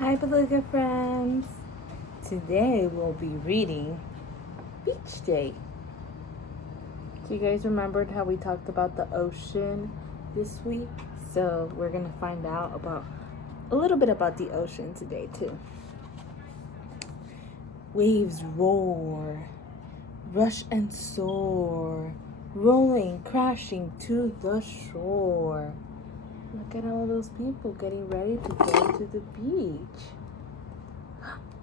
Hi, beluga friends. Today we'll be reading Beach Day. Do you guys remembered how we talked about the ocean this week? So we're gonna find out about a little bit about the ocean today too. Waves roar, rush and soar, rolling, crashing to the shore. Look at all those people getting ready to go to the beach.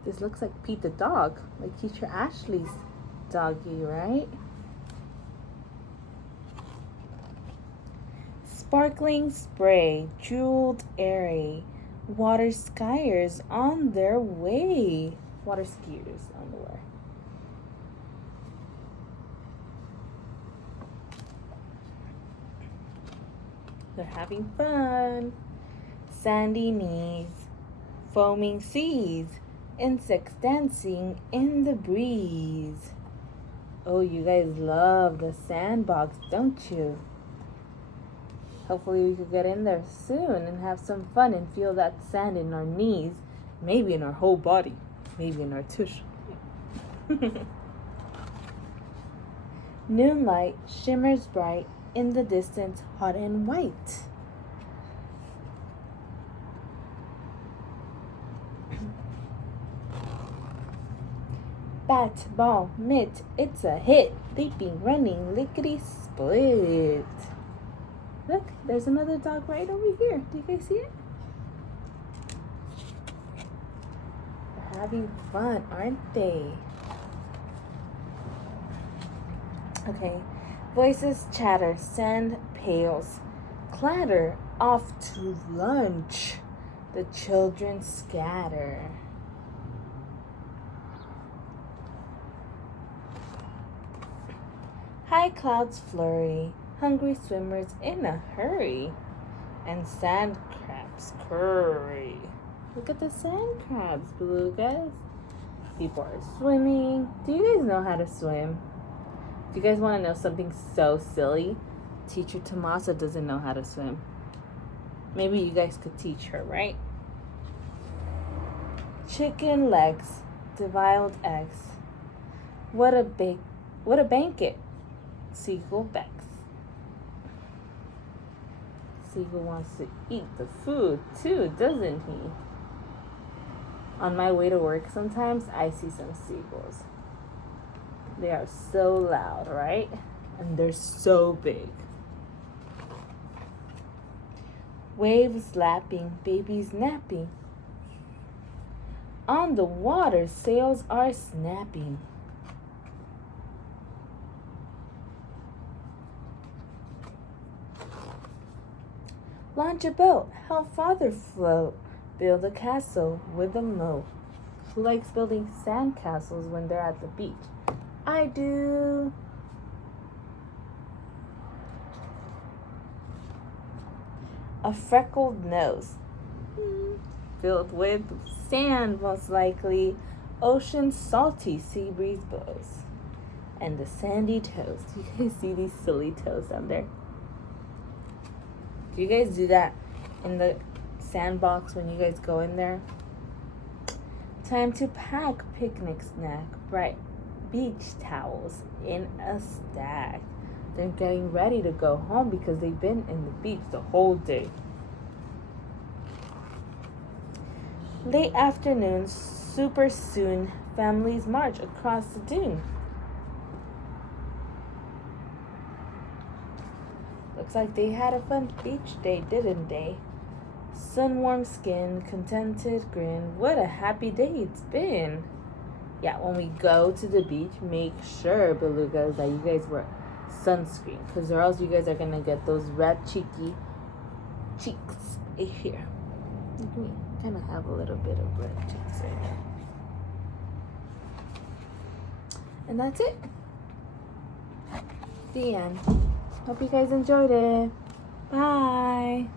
This looks like Pete the dog, like teacher Ashley's doggy, right? Sparkling spray, jeweled airy, water skiers on their way. Water skiers on the way. They're having fun. Sandy knees, foaming seas, insects dancing in the breeze. Oh, you guys love the sandbox, don't you? Hopefully we could get in there soon and have some fun and feel that sand in our knees, maybe in our whole body, maybe in our tush. Noonlight shimmers bright, in the distance hot and white. Bat, ball, mitt, it's a hit. Leaping, running, lickety split. Look, there's another dog right over here. Do you guys see it? They're having fun, aren't they? Okay. Voices chatter, sand pails, clatter, off to lunch. The children scatter. High clouds flurry, hungry swimmers in a hurry, and sand crabs curry. Look at the sand crabs, belugas. People are swimming. Do you guys know how to swim? Do you guys want to know something so silly? Teacher Tomasa doesn't know how to swim. Maybe you guys could teach her, right? Chicken legs, deviled eggs. What a banquet. Seagull begs. Seagull wants to eat the food too, doesn't he? On my way to work sometimes I see some seagulls. They are so loud, right? And they're so big. Waves lapping, babies napping. On the water, sails are snapping. Launch a boat, help father float. Build a castle with a moat. Who likes building sand castles when they're at the beach? I do. A freckled nose, filled with sand most likely. Ocean salty, sea breeze blows. And the sandy toes. Do you guys see these silly toes down there? Do you guys do that in the sandbox when you guys go in there? Time to pack picnic snack. Bright beach towels in a stack. They're getting ready to go home because they've been in the beach the whole day. Late afternoon, super soon, families march across the dune. Looks like they had a fun beach day, didn't they? Sun-warmed skin, contented grin. What a happy day it's been. Yeah, when we go to the beach, make sure, belugas, that you guys wear sunscreen, because or else you guys are going to get those red cheeky cheeks here. Look at me. Kind of have a little bit of red cheeks right now. And that's it. The end. Hope you guys enjoyed it. Bye.